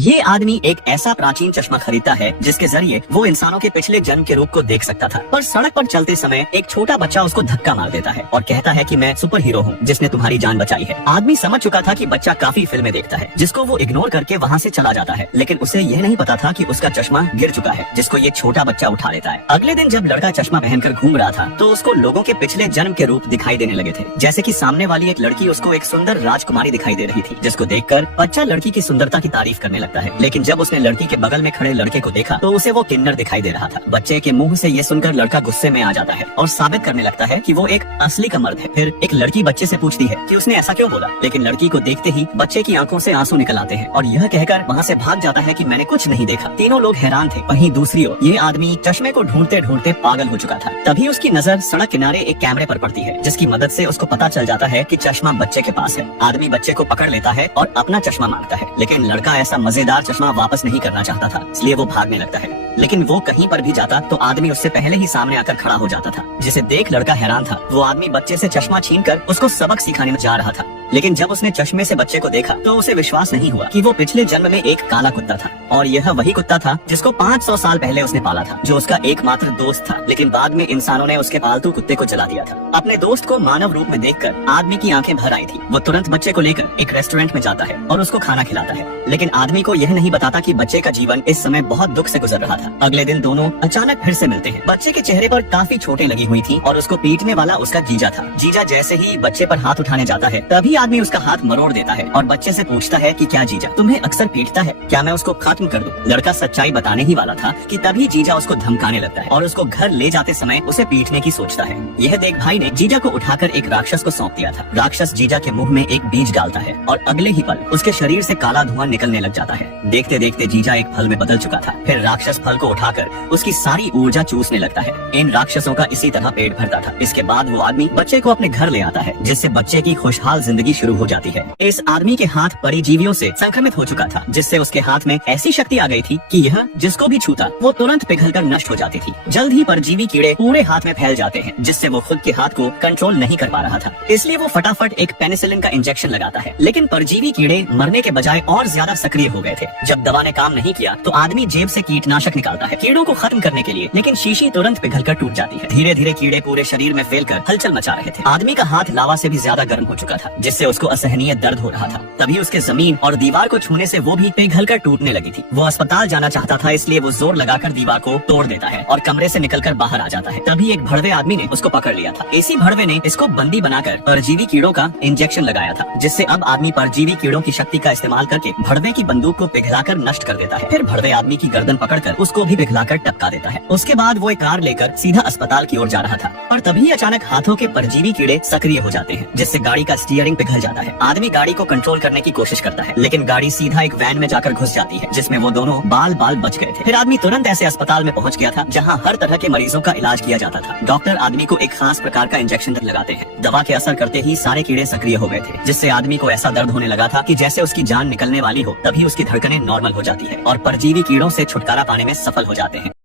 ये आदमी एक ऐसा प्राचीन चश्मा खरीदता है जिसके जरिए वो इंसानों के पिछले जन्म के रूप को देख सकता था। पर सड़क पर चलते समय एक छोटा बच्चा उसको धक्का मार देता है और कहता है कि मैं सुपर हीरो हूँ जिसने तुम्हारी जान बचाई है। आदमी समझ चुका था कि बच्चा काफी फिल्में देखता है, जिसको वो इग्नोर करके वहाँ से चला जाता है, लेकिन उसे यह नहीं पता था कि उसका चश्मा गिर चुका है, जिसको ये छोटा बच्चा उठा लेता है। अगले दिन जब लड़का चश्मा पहनकर घूम रहा था तो उसको लोगों के पिछले जन्म के रूप दिखाई देने लगे थे। जैसे कि सामने वाली एक लड़की उसको एक सुंदर राजकुमारी दिखाई दे रही थी, जिसको देखकर बच्चा लड़की की सुंदरता की तारीफ करने लगता है। लेकिन जब उसने लड़की के बगल में खड़े लड़के को देखा तो उसे वो किन्नर दिखाई दे रहा था। बच्चे के मुंह से ये सुनकर लड़का गुस्से में आ जाता है और साबित करने लगता है कि वो एक असली का मर्द है। फिर एक लड़की बच्चे से पूछती है कि उसने ऐसा क्यों बोला, लेकिन लड़की को देखते ही बच्चे की आंखों से आंसू निकल आते हैं और यह कहकर वहाँ से भाग जाता है कि मैंने कुछ नहीं देखा। तीनों लोग हैरान थे। वहीं दूसरी ओर ये आदमी चश्मे को ढूंढते ढूंढते पागल हो चुका था। तभी उसकी नजर सड़क किनारे एक कैमरे पर पड़ती है, जिसकी मदद से उसको पता चल जाता है कि चश्मा बच्चे के पास है। आदमी बच्चे को पकड़ लेता है और अपना चश्मा मांगता है, लेकिन लड़का ऐसा मजेदार चश्मा वापस नहीं करना चाहता था, इसलिए वो भागने लगता है। लेकिन वो कहीं पर भी जाता तो आदमी उससे पहले ही सामने आकर खड़ा हो जाता था, जिसे देख लड़का हैरान था। वो आदमी बच्चे से चश्मा छीनकर उसको सबक सिखाने जा रहा था, लेकिन जब उसने चश्मे से बच्चे को देखा तो उसे विश्वास नहीं हुआ कि वो पिछले जन्म में एक काला कुत्ता था और यह वही कुत्ता था जिसको 500 साल पहले उसने पाला था, जो उसका एकमात्र दोस्त था। लेकिन बाद में इंसानों ने उसके पालतू कुत्ते को जला दिया था। अपने दोस्त को मानव रूप में देखकर आदमी की आंखें भर आई थी। वो तुरंत बच्चे को लेकर एक रेस्टोरेंट में जाता है और उसको खाना खिलाता है, लेकिन आदमी को यह नहीं बताता कि बच्चे का जीवन इस समय बहुत दुख से गुजर रहा था। अगले दिन दोनों अचानक फिर से मिलते हैं। बच्चे के चेहरे पर काफी चोटें लगी हुई थी और उसको पीटने वाला उसका जीजा था। जीजा जैसे ही बच्चे पर हाथ उठाने जाता है तभी आदमी उसका हाथ मरोड़ देता है और बच्चे से पूछता है कि क्या जीजा तुम्हें अक्सर पीटता है, क्या मैं उसको खत्म कर दूं? लड़का सच्चाई बताने ही वाला था कि तभी जीजा उसको धमकाने लगता है और उसको घर ले जाते समय उसे पीटने की सोचता है। यह देख भाई ने जीजा को उठाकर एक राक्षस को सौंप दिया था। राक्षस जीजा के मुंह में एक बीज डालता है और अगले ही पल उसके शरीर से काला धुआं निकलने लग जाता है। देखते देखते जीजा एक फल में बदल चुका था। फिर राक्षस फल को उठाकर उसकी सारी ऊर्जा चूसने लगता है। इन राक्षसों का इसी तरह पेट भरता था। इसके बाद वो आदमी बच्चे को अपने घर ले आता है, जिससे बच्चे की खुशहाल जिंदगी शुरू हो जाती है। इस आदमी के हाथ परिजीवियों से संक्रमित हो चुका था, जिससे उसके हाथ में ऐसी शक्ति आ गई थी कि यह जिसको भी छूता वो तुरंत पिघलकर नष्ट हो जाती थी। जल्द ही परजीवी कीड़े पूरे हाथ में फैल जाते हैं, जिससे वो खुद के हाथ को कंट्रोल नहीं कर पा रहा था। इसलिए वो फटाफट एक पेनिसिलिन का इंजेक्शन लगाता है, लेकिन परजीवी कीड़े मरने के बजाय और ज्यादा सक्रिय हो गए थे। जब दवा ने काम नहीं किया तो आदमी जेब से कीटनाशक निकालता है कीड़ों को खत्म करने के लिए, लेकिन शीशी तुरंत पिघलकर टूट जाती है। धीरे धीरे कीड़े पूरे शरीर में फैलकर हलचल मचा रहे थे। आदमी का हाथ लावा से भी ज्यादा गर्म हो चुका था, जिससे उसको असहनीय दर्द हो रहा था। तभी उसके जमीन और दीवार को छूने से वो भी पिघलकर टूटने लगी थी। वो अस्पताल जाना चाहता था, इसलिए वो जोर लगाकर दीवार को तोड़ देता है और कमरे से निकलकर बाहर आ जाता है। तभी एक भड़वे आदमी ने उसको पकड़ लिया था। इसी भड़वे ने इसको बंदी बनाकर परजीवी कीड़ों का इंजेक्शन लगाया था, जिससे अब आदमी परजीवी कीड़ों की शक्ति का इस्तेमाल करके भड़वे की बंदूक को पिघलाकर नष्ट कर देता है। फिर भड़वे आदमी की गर्दन पकड़कर उसको भी पिघलाकर टपका देता है। उसके बाद वो एक कार लेकर सीधा अस्पताल की ओर जा रहा था, और तभी अचानक हाथों के परजीवी कीड़े सक्रिय हो जाते हैं, जिससे गाड़ी का स्टीयरिंग पिघल जाता है। आदमी गाड़ी को कंट्रोल करने की कोशिश करता है, लेकिन गाड़ी सीधा एक वैन में जाकर घुस जाती है, जिसमें वो दोनों बाल बाल बच गए थे। फिर आदमी तुरंत ऐसे अस्पताल में पहुंच गया था जहां हर तरह के मरीजों का इलाज किया जाता था। डॉक्टर आदमी को एक खास प्रकार का इंजेक्शन लगाते हैं। दवा के असर करते ही सारे कीड़े सक्रिय हो गए थे, जिससे आदमी को ऐसा दर्द होने लगा था कि जैसे उसकी जान निकलने वाली हो। तभी उसकी धड़कनें नॉर्मल हो जाती है और परजीवी कीड़ों से छुटकारा पाने में सफल हो जाते हैं।